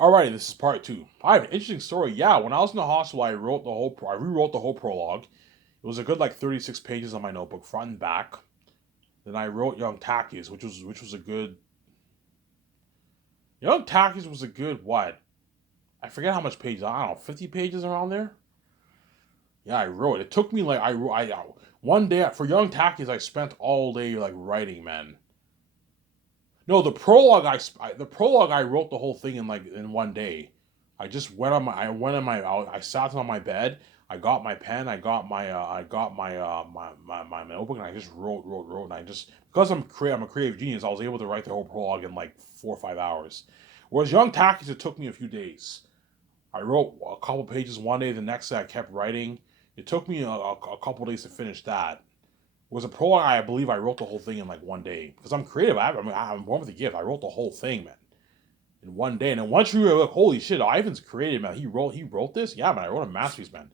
Alrighty, this is part two. I have an interesting story. Yeah, when I was in the hospital, I rewrote the whole prologue. It was a good like 36 pages on my notebook, front and back. Then I wrote Young Tactius, which was a good. Young Tactius was a good what? I forget how much pages. I don't know, 50 pages around there. Yeah, I wrote. It took me like one day for Young Tactius. I spent all day like writing, man. No, the prologue I wrote the whole thing in like in one day. I sat on my bed. I got my pen. I got my notebook, and I just wrote, and I just because I'm a creative genius. I was able to write the whole prologue in like 4 or 5 hours. Whereas Young Tactics, it took me a few days. I wrote a couple pages one day. The next day, I kept writing. It took me a couple days to finish that. Was a prologue. I believe I wrote the whole thing in like one day because I'm creative. I'm born with a gift. I wrote the whole thing, man, in one day. And then once you look, holy shit, Ivan's creative, man. He wrote this. Yeah, man. I wrote a masterpiece, man.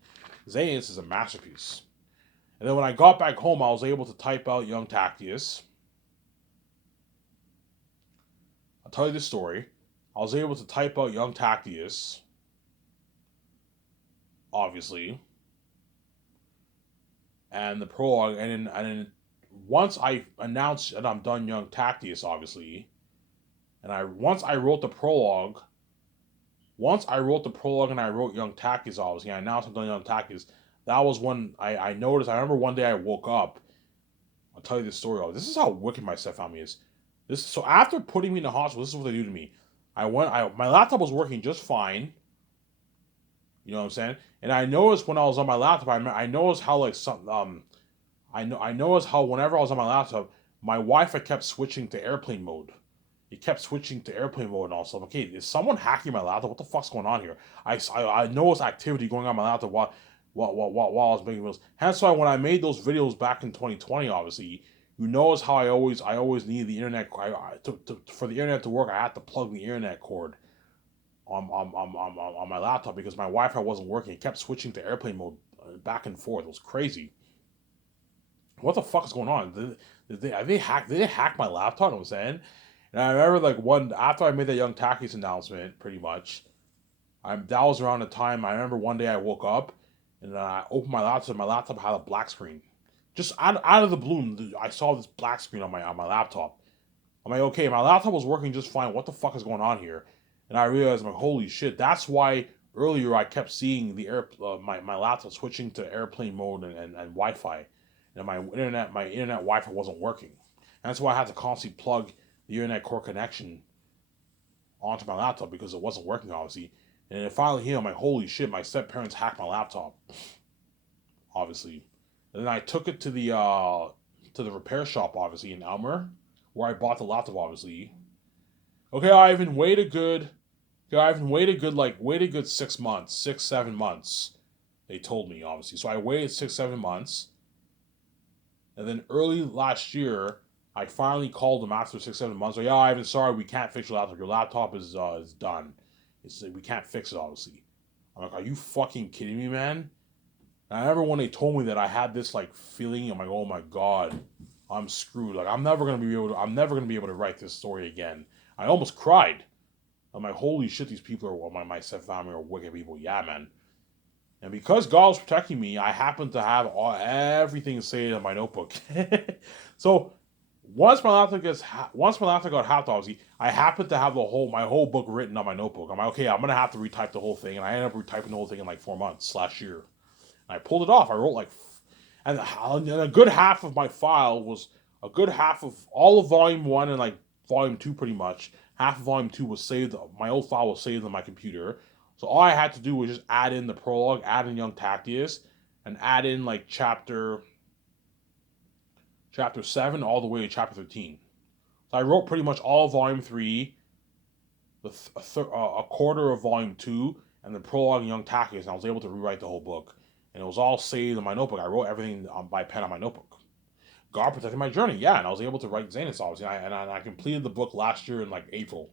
Zaeus is a masterpiece. And then when I got back home, I was able to type out Young Tactius. I'll tell you the story. I was able to type out Young Tactius, obviously, and the prologue, and then once I announced that I'm done Young Tactius, obviously, and I once I wrote the prologue, once I wrote the prologue and I wrote Young Tactius, obviously, I announced I'm done Young Tactius. That was when I noticed. I remember one day I woke up. I'll tell you this story. This is how wicked my stepfamily is. This so after putting me in the hospital, this is what they do to me. My laptop was working just fine. You know what I'm saying? And I noticed when I was on my laptop, I noticed how like some I noticed how whenever I was on my laptop, my Wi-Fi kept switching to airplane mode. It kept switching to airplane mode and all stuff. Okay, is someone hacking my laptop? What the fuck's going on here? I noticed activity going on my laptop while I was making videos. Hence why when I made those videos back in 2020, obviously, you notice how I always need the internet. For the internet to work, I had to plug the internet cord on my laptop because my Wi-Fi wasn't working. It kept switching to airplane mode back and forth. It was crazy. What the fuck is going on? Did they hack my laptop? You know what I'm saying. And I remember like one after I made that Young Takis announcement, pretty much. That was around the time I remember one day I woke up and I opened my laptop. My laptop had a black screen. Just out of the blue, I saw this black screen on my laptop. I'm like, okay, my laptop was working just fine. What the fuck is going on here? And I realized, I'm like, holy shit. That's why earlier I kept seeing my laptop switching to airplane mode and Wi-Fi, and my internet Wi-Fi wasn't working. And that's why I had to constantly plug the internet core connection onto my laptop because it wasn't working obviously. And then finally here, I'm like, holy shit, my step parents hacked my laptop, obviously. And then I took it to the repair shop, obviously in Elmer, where I bought the laptop, obviously. Okay, Ivan, wait a good. Okay, Ivan, wait a good 6 months, 6, 7 months. They told me obviously, so I waited 6, 7 months, and then early last year, I finally called them after 6, 7 months. Like, yeah, Ivan, sorry, we can't fix your laptop. Your laptop is done. We can't fix it, obviously. I'm like, are you fucking kidding me, man? And I remember when they told me that I had this like feeling. I'm like, oh my god, I'm screwed. Like I'm never gonna be able to write this story again. I almost cried. I'm like, holy shit, these people are well, my step family are wicked people. Yeah, man. And because God was protecting me, I happened to have everything saved in my notebook. So once my laptop got hacked, obviously, I happened to have my whole book written on my notebook. I'm like, okay, I'm gonna have to retype the whole thing, and I ended up retyping the whole thing in like 4 months last year. And I pulled it off. I wrote like, and a good half of my file was a good half of all of volume one and like volume two, pretty much. Half of volume two was saved. My old file was saved on my computer. So all I had to do was just add in the prologue, add in Young Tactius, and add in like chapter 7 all the way to chapter 13. So I wrote pretty much all of volume 3, a quarter of volume 2, and the prologue and Young Tactius, and I was able to rewrite the whole book. And it was all saved in my notebook. I wrote everything by pen on my notebook. God protected my journey, yeah, and I was able to write Xanax, obviously. And I completed the book last year in like April.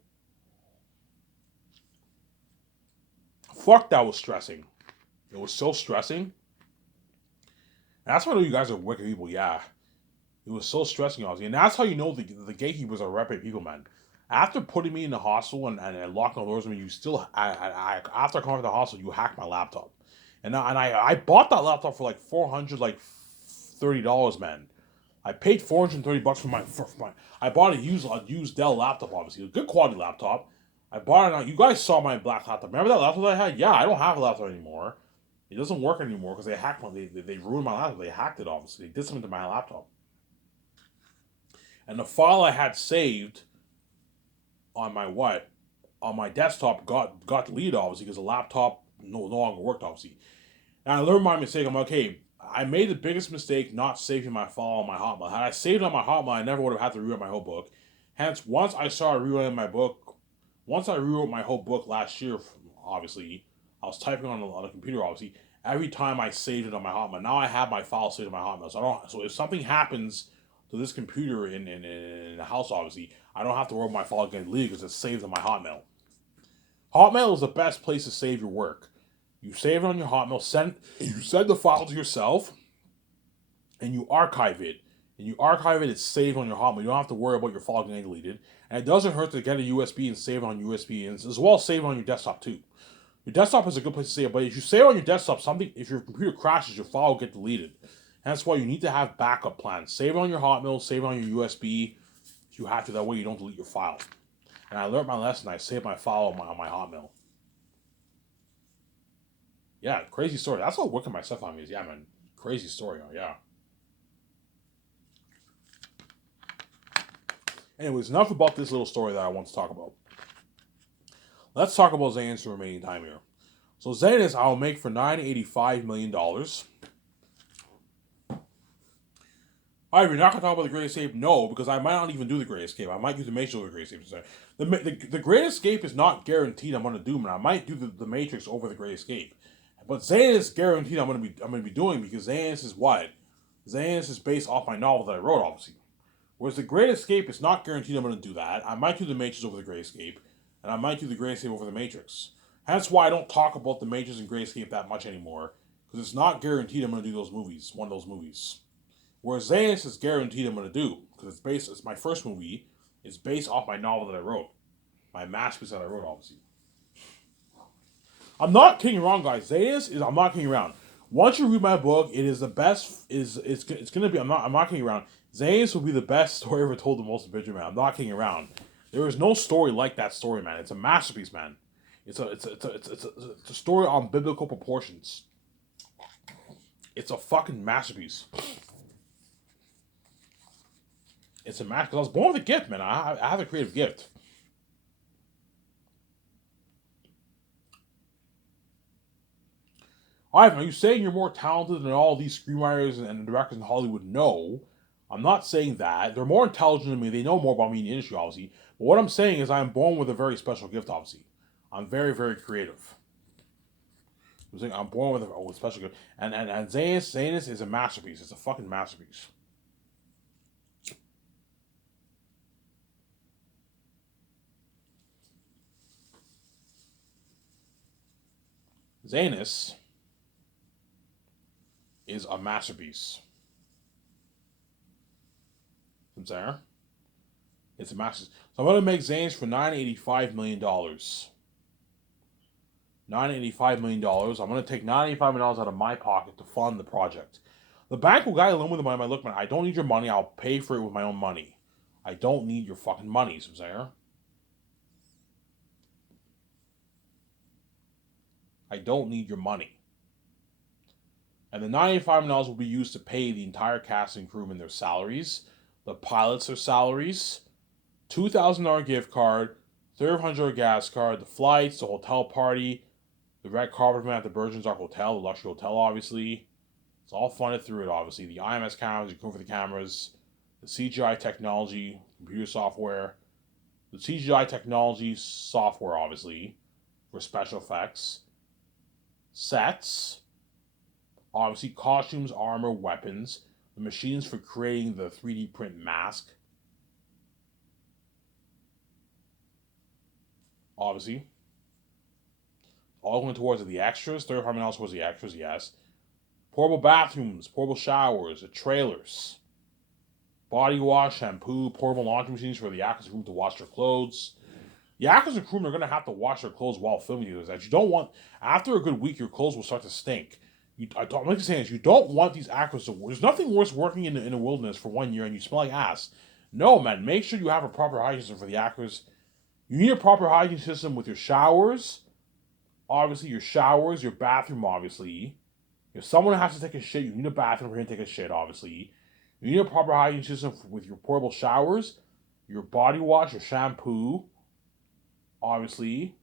Fuck, that was stressing. It was so stressing. And that's why I know you guys are wicked people, yeah. It was so stressing, obviously. And that's how you know the gatekeepers are rapid people, man. After putting me in the hospital and locking the doors on me, you still, after I come out of the hospital, you hacked my laptop. I bought that laptop for like $430, man. I paid $430 for my. I bought a used Dell laptop, obviously a good quality laptop. I bought it on. You guys saw my black laptop. Remember that laptop that I had? Yeah, I don't have a laptop anymore. It doesn't work anymore because they hacked my. They ruined my laptop. They hacked it. Obviously, they did something to my laptop. And the file I had saved on my on my desktop got deleted obviously because the laptop no longer worked obviously. And I learned my mistake. I'm like, okay, I made the biggest mistake not saving my file on my Hotmail. Had I saved it on my Hotmail, I never would have had to rewrite my whole book. Hence, once I started rewriting my book, once I rewrote my whole book last year, obviously, I was typing on the computer, obviously. Every time I saved it on my Hotmail, now I have my file saved on my Hotmail. So I don't. So if something happens to this computer in the house, obviously, I don't have to worry about my file getting deleted because it's saved on my Hotmail. Hotmail is the best place to save your work. You save it on your Hotmail, you send the file to yourself, and you archive it. And you archive it, it's saved on your Hotmail. You don't have to worry about your file getting deleted. And it doesn't hurt to get a USB and save it on USB, and as well as save it on your desktop too. Your desktop is a good place to save it, but if you save it on your desktop, if your computer crashes, your file will get deleted. That's why you need to have backup plans. Save it on your Hotmail, save it on your USB. If you have to, that way you don't delete your file. And I learned my lesson. I saved my file on my Hotmail. Yeah, crazy story. That's how wicked my stepmom is. Yeah, man. Crazy story. Yeah. Anyways, enough about this little story that I want to talk about. Let's talk about Zayn's remaining time here. So Zayn's I'll make for $985 million. Alright, we're not going to talk about the Great Escape? No, because I might not even do the Great Escape. I might use the Matrix over the Great Escape. The Great Escape is not guaranteed I'm going to do, man. I might do the Matrix over the Great Escape. But Zayn's guaranteed I'm going to be doing because Zayn's is what? Zayn's is based off my novel that I wrote, obviously. Whereas the Great Escape is not guaranteed I'm going to do that. I might do the Matrix over the Great Escape, and I might do the Great Escape over the Matrix. That's why I don't talk about the Matrix and Great Escape that much anymore, because it's not guaranteed I'm going to do those movies, one of those movies. Whereas Zayn's is guaranteed I'm going to do, because it's my first movie. It's based off my novel that I wrote, my masterpiece that I wrote, obviously. I'm not kidding around, guys. Zayn's is I'm not kidding around. Once you read my book, it is the best. It's gonna be. I'm not kidding around. Zayn's will be the best story ever told. The most adventure, man. I'm not kidding around. There is no story like that story, man. It's a masterpiece, man. It's a story on biblical proportions. It's a fucking masterpiece. It's a masterpiece. I was born with a gift, man. I have a creative gift. Ivan, are you saying you're more talented than all these screenwriters and directors in Hollywood? No. I'm not saying that. They're more intelligent than me. They know more about me in the industry, obviously. But what I'm saying is I'm born with a very special gift, obviously. I'm very, very creative. I'm born with a special gift. And Zayn's is a masterpiece. It's a fucking masterpiece. Zayn's is a masterpiece. I'm saying? It's a masterpiece. So I'm going to make Zayn's for $985 million. $985 million. I'm going to take $985 million out of my pocket to fund the project. The bank will guide a loan with the money. Look, man, I don't need your money. I'll pay for it with my own money. I don't need your fucking money, I'm saying? I don't need your money. And the $95 million will be used to pay the entire cast and crewmen their salaries, the pilots their salaries, $2,000 gift card, $1,300 gas card, the flights, the hotel party, the red carpet event at the Bergen's Arc Hotel, the luxury hotel, obviously. It's all funded through it, obviously. The IMS cameras, you come for the cameras, the CGI technology, computer software, the CGI technology software, obviously, for special effects, sets, obviously costumes, armor, weapons, the machines for creating the 3D print mask, obviously. All going towards the extras, $35 million towards the extras, yes. Portable bathrooms, portable showers, the trailers. body wash, shampoo, portable laundry machines for the actors and crewmen to wash their clothes. The actors and crewmen are going to have to wash their clothes while filming these. That you don't want, after a good week, your clothes will start to stink. I'm like saying is, you don't want these actors to. There's nothing worse working in the wilderness for 1 year and you smell like ass. No, man. Make sure you have a proper hygiene system for the actors. You need a proper hygiene system with your showers. Obviously, your showers, your bathroom, obviously. If someone has to take a shit, you need a bathroom for him to take a shit, obviously. You need a proper hygiene system with your portable showers, your body wash, your shampoo, obviously,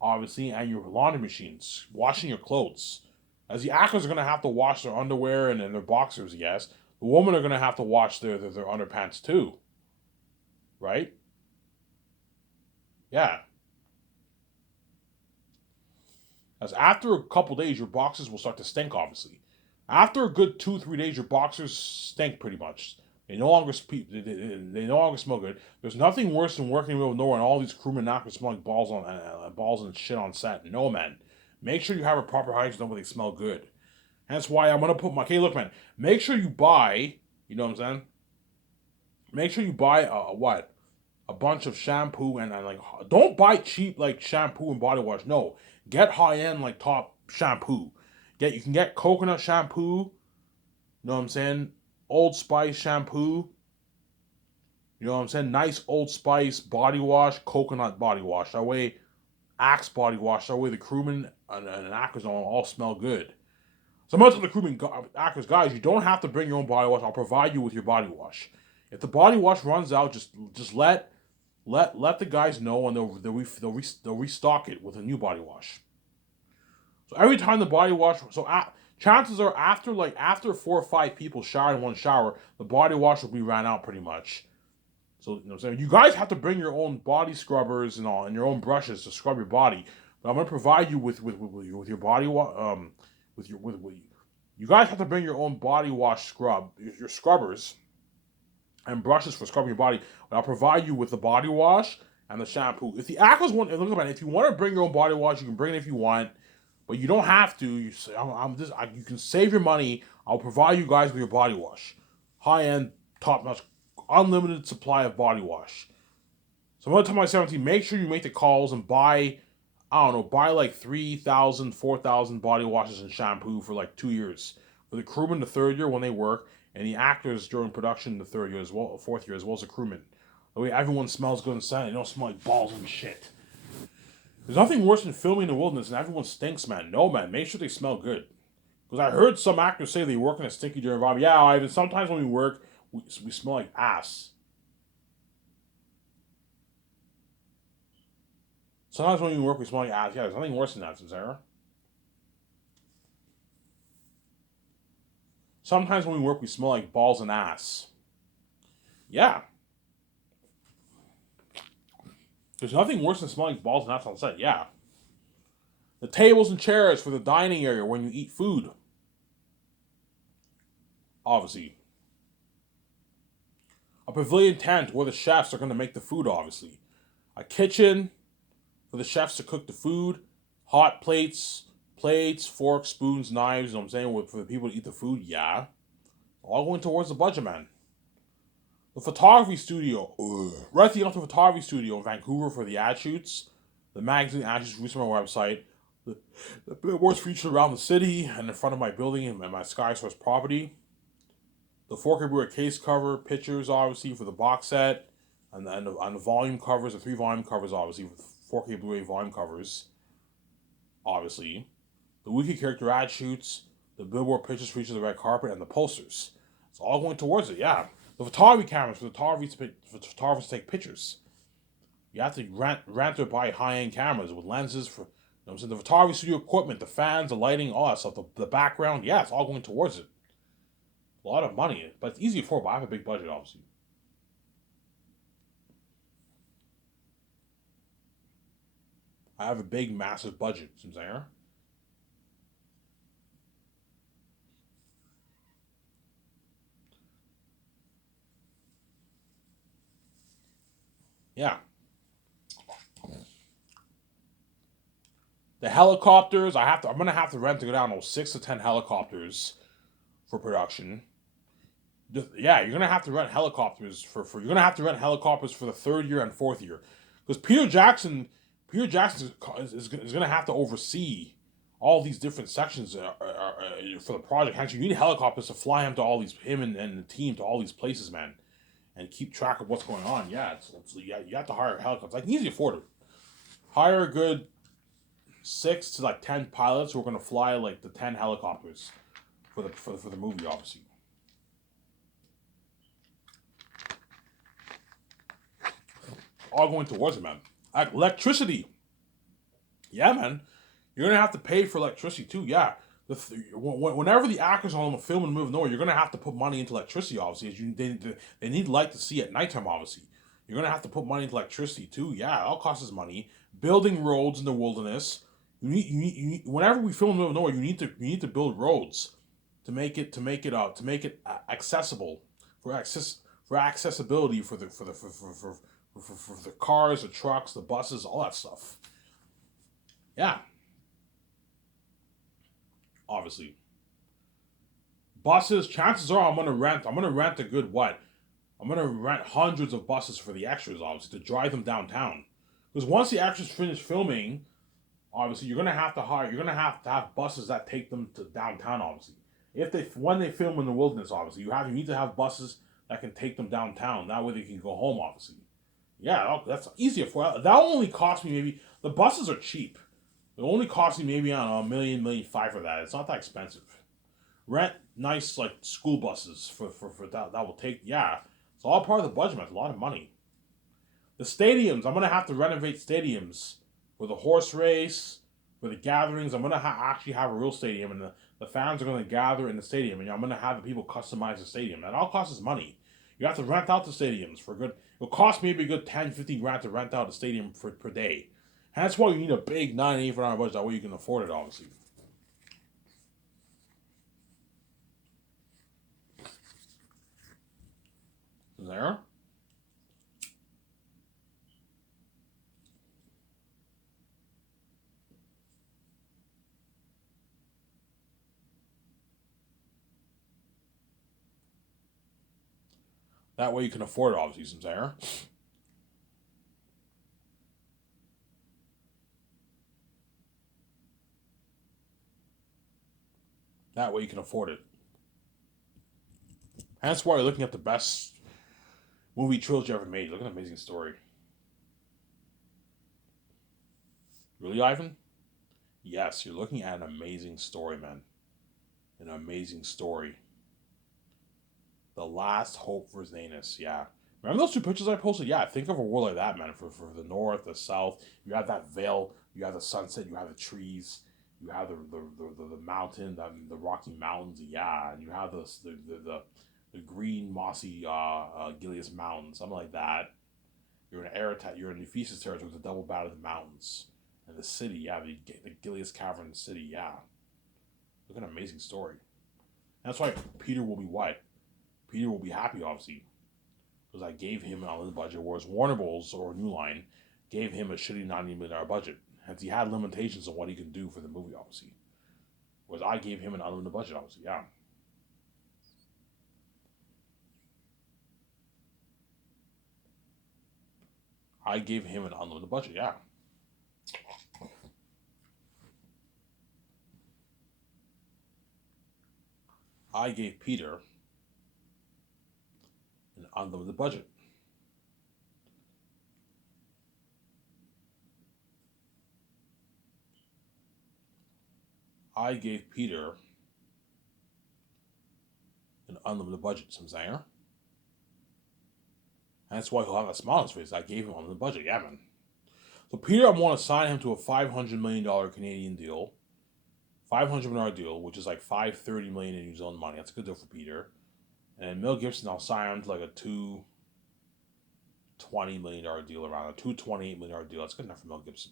and your laundry machines, washing your clothes. As the actors are going to have to wash their underwear and their boxers, yes. The women are going to have to wash their underpants too. Right? Yeah. As after a couple days, your boxers will start to stink, obviously. After a good 2-3 days, your boxers stink pretty much. They no longer they no longer smell good. There's nothing worse than working in the middle of nowhere and all these crewmen not smelling balls and shit on set. No, man. Make sure you have a proper hygiene so they smell good. That's why I'm gonna put my. Okay, look, man. Make sure you buy. You know what I'm saying? Make sure you buy what? A bunch of shampoo and like don't buy cheap like shampoo and body wash. No, get high end like top shampoo. You can get coconut shampoo. You know what I'm saying? Old Spice shampoo. You know what I'm saying? Nice Old Spice body wash, coconut body wash. That way, Axe body wash. That way, the crewmen and actors all smell good. So much of the crewmen actors, guys, you don't have to bring your own body wash. I'll provide you with your body wash. If the body wash runs out, just let the guys know, and they'll restock it with a new body wash. So every time the body wash, chances are after 4 or 5 people shower in one shower, the body wash will be ran out pretty much. So you know, what I'm saying, you guys have to bring your own body scrubbers and all, and your own brushes to scrub your body. But I'm gonna provide you with your body wash. You guys have to bring your own body wash your scrubbers and brushes for scrubbing your body. But I'll provide you with the body wash and the shampoo. If the actors want, look about it, if you want to bring your own body wash, you can bring it if you want, but you don't have to. You say, you can save your money. I'll provide you guys with your body wash, high end, top notch, unlimited supply of body wash. So I'm gonna tell my 17, make sure you make the calls and buy. I don't know, buy like 3,000, 4,000 body washes and shampoo for like 2 years. For the crewmen the third year when they work, and the actors during production the third year as well, fourth year as well as the crewmen. The way everyone smells good inside, they don't smell like balls and shit. There's nothing worse than filming in the wilderness and everyone stinks, man. No, man, make sure they smell good. Because I heard some actors say they work in a stinky during environment. Yeah, Ivan, sometimes when we work, we smell like ass. Sometimes when we work, we smell like ass. Yeah, there's nothing worse than that, Sarah. Sometimes when we work, we smell like balls and ass. Yeah. There's nothing worse than smelling balls and ass on set. Yeah. The tables and chairs for the dining area when you eat food. Obviously. A pavilion tent where the chefs are going to make the food, obviously. A kitchen for the chefs to cook the food. Hot plates, forks, spoons, knives, you know what I'm saying? For the people to eat the food, yeah. All going towards the budget, man. The photography studio. Renting out the photography studio in Vancouver for the ad shoots. The magazine ad shoots released on my website. The billboards featured around the city and in front of my building and my SkySource property. The 4K Blu-ray case cover, pictures obviously for the box set, and the volume covers, the 3 volume covers obviously, 4K Blu-ray volume covers, obviously. The weekly character ad shoots, the billboard pictures feature the red carpet, and the posters. It's all going towards it, yeah. The photography cameras for photographers to take pictures. You have to rent or buy high-end cameras with lenses for, you know what I'm saying, the photography studio equipment, the fans, the lighting, all that stuff. The background, yeah, it's all going towards it. A lot of money, but it's easy to afford. But I have a big budget, obviously. I have a big, massive budget, seems like. Yeah. The helicopters, I'm gonna have to rent to go down 6 to 10 helicopters for production. Yeah, you're gonna have to rent helicopters for you're gonna have to rent helicopters for the third year and fourth year, because Peter Jackson is gonna have to oversee all these different sections for the project. Actually, you need helicopters to fly him and the team to all these places, man, and keep track of what's going on. Yeah, you have to hire helicopters. Like, easy to afford it. Hire a good 6 to 10 pilots who are gonna fly like the 10 helicopters for the movie, obviously. All going towards it, man. Like, electricity. Yeah, man. You're gonna have to pay for electricity too. Yeah. Whenever the actors are on the film and move nowhere, you're gonna have to put money into electricity. Obviously, they need light to see at nighttime. Obviously, you're gonna have to put money into electricity too. Yeah, it all costs us money. Building roads in the wilderness. Whenever we film in the middle of nowhere, you need to build roads to make it accessible for accessibility for the cars, the trucks, the buses, all that stuff. Yeah, obviously. Buses, chances are I'm gonna rent a good what? I'm gonna rent hundreds of buses for the extras, obviously, to drive them downtown. Because once the extras finish filming, obviously you're gonna have to have buses that take them to downtown, obviously. If they when they film in the wilderness, obviously, you need to have buses that can take them downtown. That way they can go home, obviously. Yeah, that's easier for that. Only cost me maybe the buses are cheap. It only cost me maybe, I don't know, a million five for that. It's not that expensive. Rent nice like school buses for that will take, yeah. It's all part of the budget, man. It's a lot of money. The stadiums, I'm gonna have to renovate stadiums for the horse race, for the gatherings. I'm gonna actually have a real stadium, and the fans are gonna gather in the stadium, and I'm gonna have the people customize the stadium. That all costs us money. You have to rent out the stadiums for good. It'll cost maybe a good 10, 15 grand to rent out a stadium per day. And that's why you need a big 9 8 budget. That way you can afford it, obviously. There. That way you can afford it, obviously, some there. That way you can afford it. And that's why you're looking at the best movie trilogy ever made. Look at an amazing story. Really, Ivan? Yes, you're looking at an amazing story, man. An amazing story. The Last Hope for Zanus, yeah. Remember those two pictures I posted? Yeah, think of a world like that, man. For the north, the south, you have that veil, you have the sunset, you have the trees, you have the mountain, the Rocky Mountains, yeah, and you have the green mossy Gileas Mountains, something like that. You're in Ephesus territory with the double battle of the mountains and the city, yeah, the Gileas Cavern city, yeah. Look at an amazing story. That's why Peter will be what? Peter will be happy, obviously, because I gave him an unlimited budget, whereas Warner Bros. Or New Line gave him a shitty $90 million budget. Hence, he had limitations on what he can do for the movie, obviously. Whereas I gave him an unlimited budget, obviously, yeah. I gave him an unlimited budget, yeah. I gave Peter an unlimited budget. I gave Peter an unlimited budget, some Zanger. And that's why he'll have a smile on his face. I gave him unlimited budget, yeah, man. So Peter, I want to sign him to a $500 million Canadian deal, $500 million deal, which is like 530 million in New Zealand money. That's a good deal for Peter. And Mel Gibson, I'll sign him to like a $220 million deal, around a $228 million deal. That's good enough for Mel Gibson.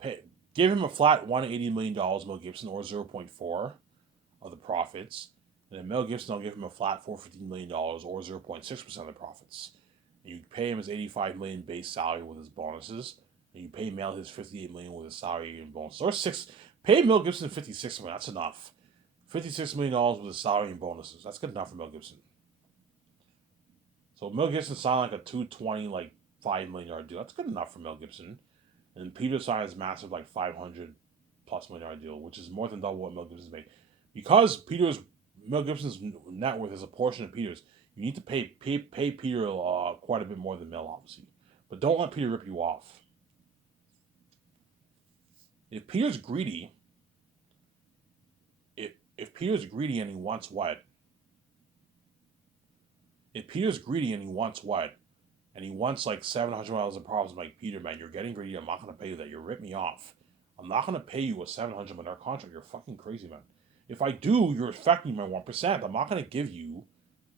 Pay, give him a flat $180 million, Mel Gibson, or 0.4 of the profits. And then Mel Gibson, I'll give him a flat $415 million, or 0.6% of the profits. And you pay him his 85 million base salary with his bonuses, and you pay Mel his 58 million with his salary and bonus. Or six, pay Mel Gibson 56 million. That's enough. $56 million with his salary and bonuses. That's good enough for Mel Gibson. So Mel Gibson signed like a 220, like $5 million deal. That's good enough for Mel Gibson. And Peter signed his massive like 500+ million deal, which is more than double what Mel Gibson's made. Because Mel Gibson's net worth is a portion of Peter's, you need to pay Peter quite a bit more than Mel, obviously. But don't let Peter rip you off. If Peter's greedy, if Peter's greedy and he wants what? If Peter's greedy and he wants what? And he wants like $700 of profits, I'm like, Peter, man, you're getting greedy. I'm not going to pay you that. You rip me off. I'm not going to pay you a $700 million contract. You're fucking crazy, man. If I do, you're affecting my 1%. I'm not going to give you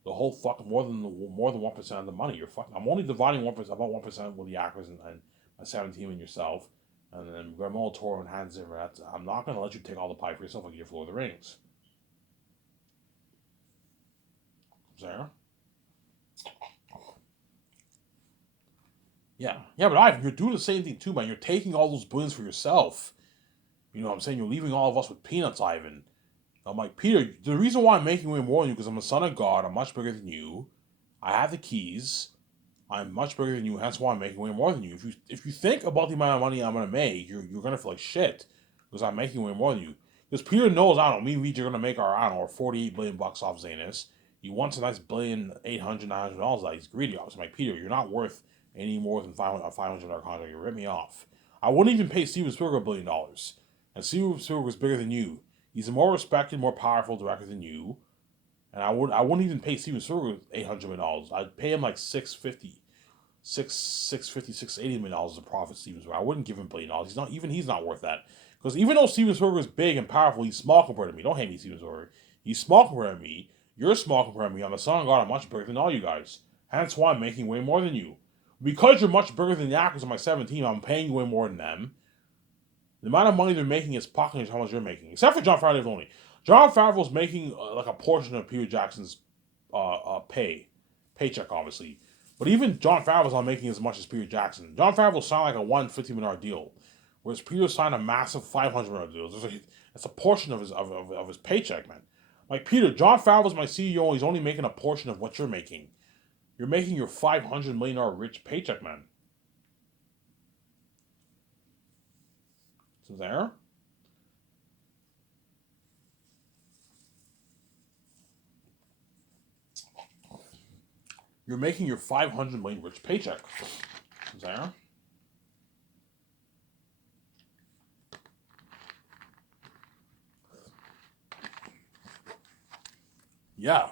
the whole fucking more than 1% of the money. You're fucking. I'm only dividing 1%, about 1% with the actors and my 17 and yourself, and then Guillermo del Toro and Hans Zimmer. I'm not going to let you take all the pie for yourself like you did for Lord of the Rings. There. Yeah, but Ivan, you're doing the same thing too, man. You're taking all those billions for yourself. You know what I'm saying? You're leaving all of us with peanuts, Ivan. I'm like, Peter, the reason why I'm making way more than you because I'm a son of God. I'm much bigger than you. I have the keys. I'm much bigger than you. Hence why I'm making way more than you. If you think about the amount of money I'm gonna make, you're gonna feel like shit because I'm making way more than you. Because Peter knows, I don't know, me and Reed are gonna make our 48 billion bucks off Zanus. He wants a nice $1,800,900 that he's greedy off. So I'm like, Peter, you're not worth any more than $500 contract. You rip me off. I wouldn't even pay Steven Spielberg $1 billion. And Steven Spielberg was bigger than you. He's a more respected, more powerful director than you. And I wouldn't even pay Steven Spielberg $800 million. I'd pay him like $680 million as a profit. Steven Spielberg. I wouldn't give him $1 billion. He's not worth that. Because even though Steven Spielberg is big and powerful, he's small compared to me. Don't hate me, Steven Spielberg. He's small compared to me. You're small compared to me. I'm the son of God. I'm much bigger than all you guys. Hence why I'm making way more than you. Because you're much bigger than the actors on my 17, I'm paying you way more than them. The amount of money they're making is pocketing how much you're making. Except for Jon Favreau only. Jon Favreau's making like a portion of Peter Jackson's paycheck, obviously. But even Jon Favreau's not making as much as Peter Jackson. Jon Favreau signed like a $150 million deal, whereas Peter signed a massive $500 million deal. That's a portion of his paycheck, man. Like, Peter, Jon Favreau's my CEO, and he's only making a portion of what you're making. You're making your $500 million rich paycheck, man. So there. You're making your $500 million rich paycheck. So there. Yeah.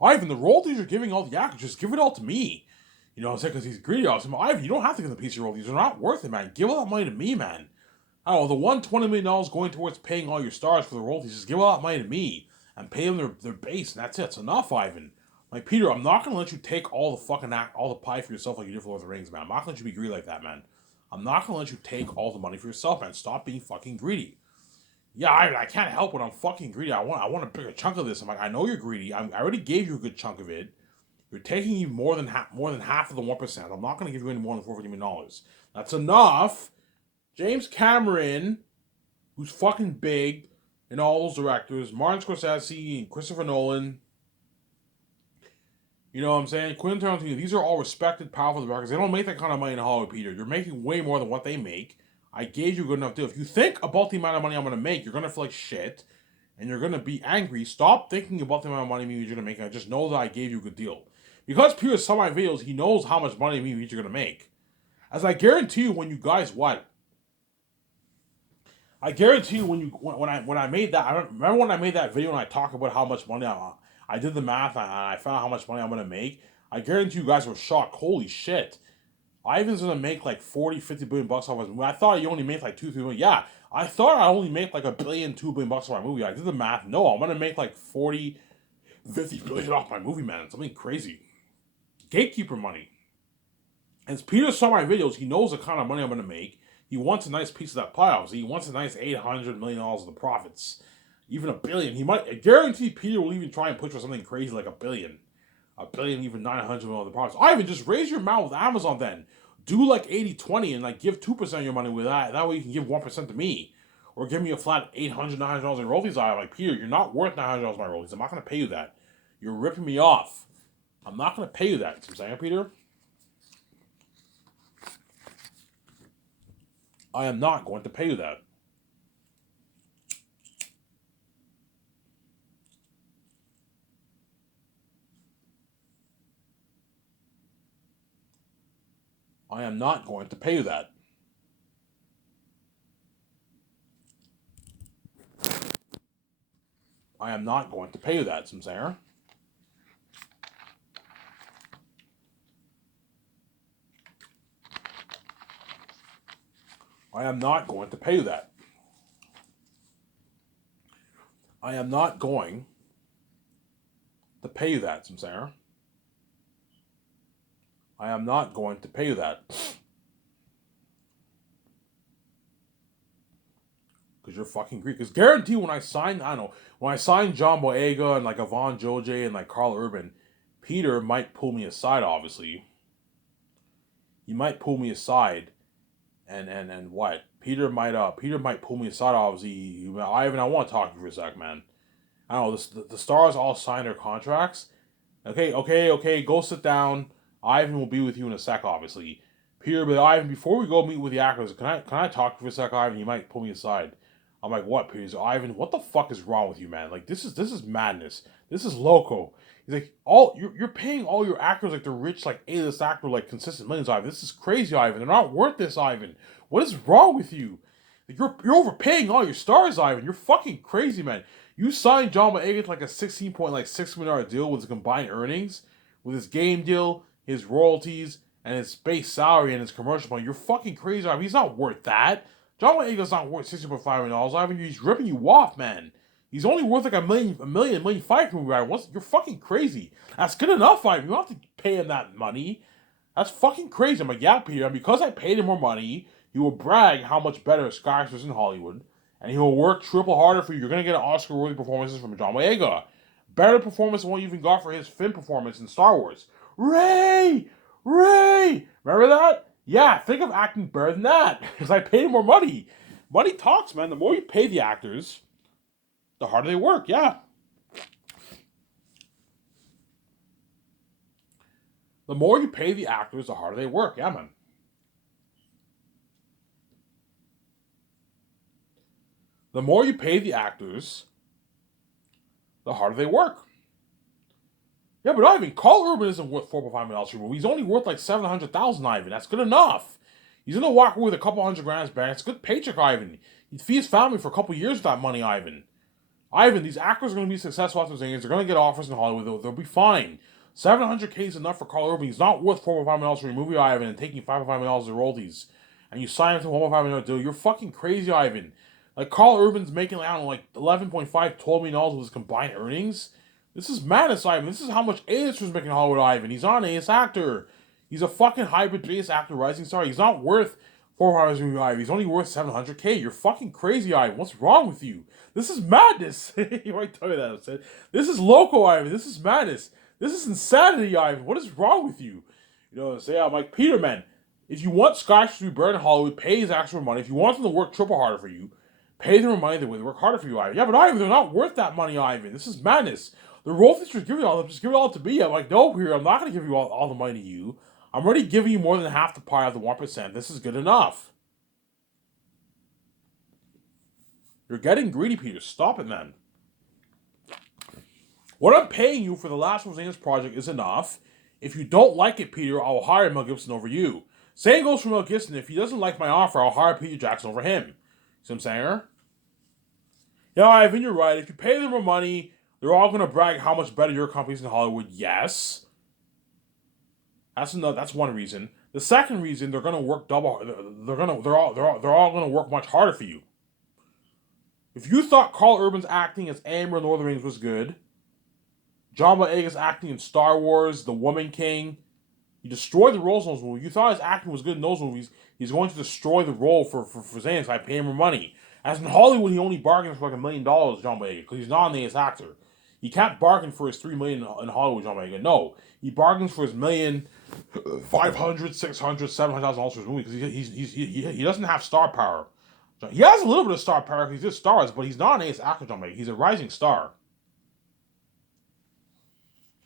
Ivan, the royalties you're giving all the actors, just give it all to me. You know what I'm saying? Because he's greedy. I was like, Ivan, you don't have to get the piece of your royalties. They're not worth it, man. Give all that money to me, man. I don't know, the $120 million going towards paying all your stars for the royalties, just give all that money to me and pay them their base, and that's it. It's enough, Ivan. Like, Peter, I'm not going to let you take all the pie for yourself like you did for Lord of the Rings, man. I'm not going to let you be greedy like that, man. I'm not going to let you take all the money for yourself, man. Stop being fucking greedy. Yeah, I can't help it. I'm fucking greedy. I want a bigger chunk of this. I'm like, I know you're greedy. I already gave you a good chunk of it. You're taking even more than half of the 1%. I'm not going to give you any more than $450 million. That's enough. James Cameron, who's fucking big, and all those directors, Martin Scorsese and Christopher Nolan, you know what I'm saying? Quentin Tarantino, these are all respected, powerful directors. They don't make that kind of money in Hollywood, Peter. You're making way more than what they make. I gave you a good enough deal. If you think about the amount of money I'm going to make, you're going to feel like shit, and you're going to be angry. Stop thinking about the amount of money you're going to make. I just know that I gave you a good deal. Because Peter saw my videos, he knows how much money you're going to make. As I guarantee you, when you guys what? I guarantee you when I made that, I don't remember when I made that video and I talked about how much money I did the math and I found out how much money I'm gonna make. I guarantee you guys were shocked. Holy shit. Ivan's gonna make like 40-50 billion bucks off his movie. I thought he only made like 2-3 million. Yeah, I thought I only made like $1 billion, $2 billion bucks off my movie. I did the math. No, I'm gonna make like 40-50 billion off my movie, man. Something crazy. Gatekeeper money. As Peter saw my videos, he knows the kind of money I'm gonna make. He wants a nice piece of that pie. Obviously, he wants a nice $800 million of the profits, even $1 billion. He might, I guarantee, Peter will even try and push for something crazy like $1 billion, even $900 million of the profits. Ivan, just raise your mouth with Amazon. Then do like 80-20 and like give 2% of your money with that. That way you can give 1% to me, or give me a flat $800-900 in royalties. I'm like, Peter, you're not worth $900 my royalties. I'm not gonna pay you that. You're ripping me off. I'm not going to pay you that. See what I'm saying, Peter? I am not going to pay you that. I am not going to pay you that. I am not going to pay you that, see what I'm saying? I am not going to pay you that. I am not going to pay you that, see what I'm saying? I am not going to pay you that. Because you're fucking Greek. Because guarantee when I signed, I don't know, when I signed John Boyega and like Ivan Joje and like Carl Urban, Peter might pull me aside, obviously. He might pull me aside and what? Peter might pull me aside, obviously. Ivan, I want to talk to you for a sec, man. I don't know, the Stars all signed their contracts. Okay, go sit down. Ivan will be with you in a sec, obviously. Peter, but Ivan, before we go meet with the actors, can I talk to you for a sec, Ivan? You might pull me aside. I'm like, what, Peter? So, Ivan, what the fuck is wrong with you, man? Like, this is madness. This is loco. He's like, you're paying all your actors like the rich, like A-list actor, like consistent millions, Ivan. This is crazy, Ivan. They're not worth this, Ivan. What is wrong with you? Like, you're overpaying all your stars, Ivan. You're fucking crazy, man. You signed John Boyega to like a $16.6 million deal with his combined earnings, with his game deal, his royalties, and his base salary and his commercial money. You're fucking crazy, Ivan. He's not worth that. John Boyega's not worth $60.5 million, Ivan. He's ripping you off, man. He's only worth like a million five movie, Ivan. You're fucking crazy. That's good enough, Ivan. You don't have to pay him that money. That's fucking crazy. I'm like, yeah, Peter. And because I paid him more money, he will brag how much better Sky is in Hollywood. And he will work triple harder for you. You're going to get Oscar-worthy performances from John Boyega. Better performance than what you even got for his Finn performance in Star Wars. Ray! Remember that? Yeah, think of acting better than that. Because I paid him more money. Money talks, man. The more you pay the actors, the harder they work. Yeah. The more you pay the actors, the harder they work. Yeah, man. The more you pay the actors, the harder they work. Yeah, but Ivan, Carl Urban isn't worth $4.5 million for a movie. He's only worth like $700,000, Ivan. That's good enough. He's gonna walk away with a couple $100,000 back. It's a good paycheck, Ivan. He'd feed his family for a couple years with that money, Ivan. Ivan, these actors are gonna be successful after things. They're gonna get offers in Hollywood. They'll be fine. $700K is enough for Carl Urban. He's not worth $4.5 million for a movie, Ivan, and taking $5.5 million of royalties. And you sign him to a $1.5 million deal. You're fucking crazy, Ivan. Like Carl Urban's making, I don't know, like $11.5, $12 million with his combined earnings. This is madness, Ivan. This is how much A-listers making Hollywood, Ivan. He's not an A-list actor. He's a fucking hybrid base actor, rising star. He's not worth $400 Ivan. He's only worth $700K. You're fucking crazy, Ivan. What's wrong with you? This is madness. You might tell me that, I said. This is loco, Ivan. This is madness. This is insanity, Ivan. What is wrong with you? You know what I'm saying? I'm like, Peter, man, if you want Scotch to be burned in Hollywood, pay his actual money. If you want them to work triple harder for you, pay them money they work harder for you, Ivan. Yeah, but Ivan, they're not worth that money, Ivan. This is madness. The royalties just give it all. Just give it all to me. I'm like, no, Peter, I'm not going to give you all the money to you. I'm already giving you more than half the pie of the 1%. This is good enough. You're getting greedy, Peter. Stop it, man. What I'm paying you for the Last of Us project is enough. If you don't like it, Peter, I'll hire Mel Gibson over you. Same goes for Mel Gibson. If he doesn't like my offer, I'll hire Peter Jackson over him. See what I'm saying? Yeah, Ivan, you're right. If you pay them more money, they're all going to brag how much better your company's in Hollywood. Yes. That's one reason. The second reason, they're going to work double. They're all going to work much harder for you. If you thought Carl Urban's acting as Amber in Lord of the Rings was good, John Boyega's acting in Star Wars, The Woman King, he destroyed the roles in those movies. You thought his acting was good in those movies. He's going to destroy the role for Zayn by paying more money. As in Hollywood, he only bargains for like $1 million, John Boyega, because he's not an A-list actor. He can't bargain for his $3 million in Hollywood, John Boyega. No, he bargains for his $1 million, $500,000, $600,000, $700,000 for his movie because he doesn't have star power. He has a little bit of star power because he just stars, but he's not an A-list actor, John Boyega. He's a rising star.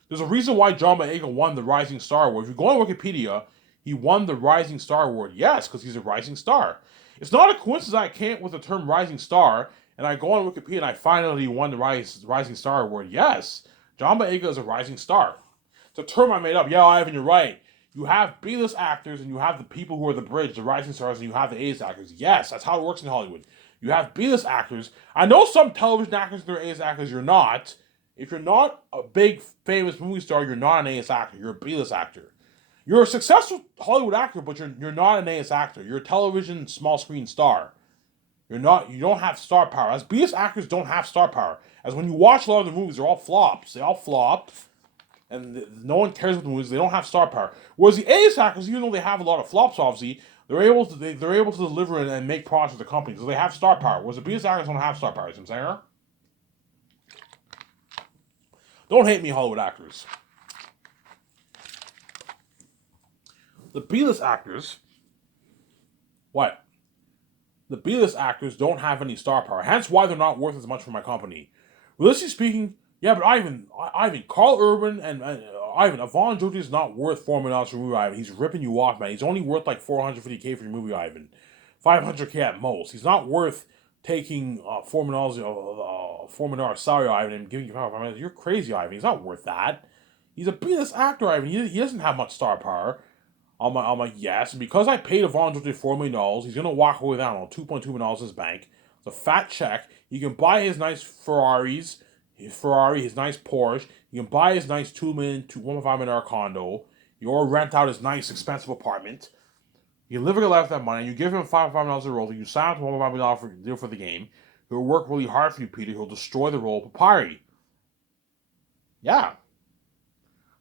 There's a reason why John Boyega won the Rising Star Award. If you go on Wikipedia, he won the Rising Star Award. Yes, because he's a rising star. It's not a coincidence I can't with the term rising star, and I go on Wikipedia and I find out he won the Rising Star Award. Yes, John Boyega is a rising star. It's a term I made up. Yeah, Ivan, you're right. You have B-list actors and you have the people who are the bridge, the rising stars, and you have the A-list actors. Yes, that's how it works in Hollywood. You have B-list actors. I know some television actors and they're A-list actors. You're not. If you're not a big, famous movie star, you're not an A-list actor. You're a B-list actor. You're a successful Hollywood actor, but you're not an A-list actor. You're a television small screen star. You're not. You don't have star power. As B-list actors don't have star power. As when you watch a lot of the movies, they're all flops. They all flop, and no one cares about the movies. They don't have star power. Whereas the A-list actors, even though they have a lot of flops, obviously, they're able to deliver and make products for the company, so they have star power. Whereas the B-list actors don't have star power. You know what I'm saying? Don't hate me, Hollywood actors. The B-list actors, what? The B-list actors don't have any star power. Hence why they're not worth as much for my company. Realistically speaking, yeah, but Ivan, Carl Urban and Ivan, Yvonne George is not worth $4 million for a movie, Ivan. He's ripping you off, man. He's only worth like $450K for your movie, Ivan. $500K at most. He's not worth taking $4 million salary, Ivan, and giving you $5 million. You're crazy, Ivan. He's not worth that. He's a B-list actor, Ivan. He doesn't have much star power. I'm like, yes, and because I paid Yvonne George $4 million, he's gonna walk away with, I don't know, $2.2 million in his bank. It's a fat check. He can buy his nice Ferraris, his nice Porsche. You can buy his nice $2 million to $1.5 million condo. You or rent out his nice expensive apartment. You live a good life with that money. You give him $5 million a role. You sign up to $1.5 million deal for the game. He'll work really hard for you, Peter. He'll destroy the role of Papyri. Yeah.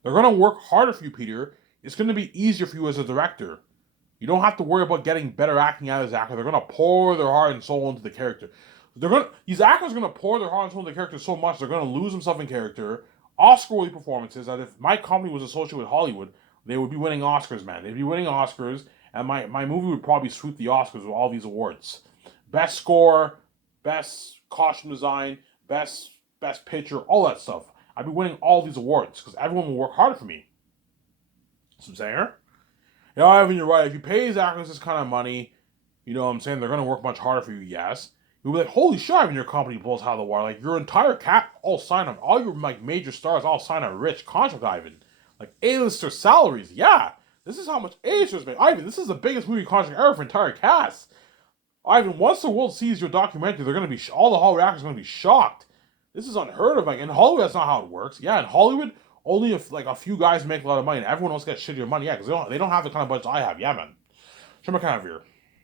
They're gonna work harder for you, Peter. It's going to be easier for you as a director. You don't have to worry about getting better acting out of this actor. They're going to pour their heart and soul into the character. These actors are going to pour their heart and soul into the character so much they're going to lose themselves in character. Oscar-worthy performances that if my company was associated with Hollywood, they would be winning Oscars, man. They'd be winning Oscars, and my movie would probably sweep the Oscars with all these awards. Best score, best costume design, best picture, all that stuff. I'd be winning all these awards because everyone will work harder for me. Some saying, you know, Ivan, you're right. If you pay these actors this kind of money, you know what I'm saying, they're going to work much harder for you, yes. You'll be like, holy shit, Ivan, your company blows out of the water. Like, your entire cap all sign on, all your like major stars all sign on rich contract, Ivan. Like, A-lister salaries, yeah. This is how much A-listers make. Ivan, this is the biggest movie contract ever for entire cast. Ivan, once the world sees your documentary, they're going to be, all the Hollywood actors are going to be shocked. This is unheard of. Like, in Hollywood, that's not how it works. Yeah, in Hollywood, only if like a few guys make a lot of money and everyone else gets shittier money. Yeah, because they don't have the kind of budget I have. Yeah, man. Show me kind of here.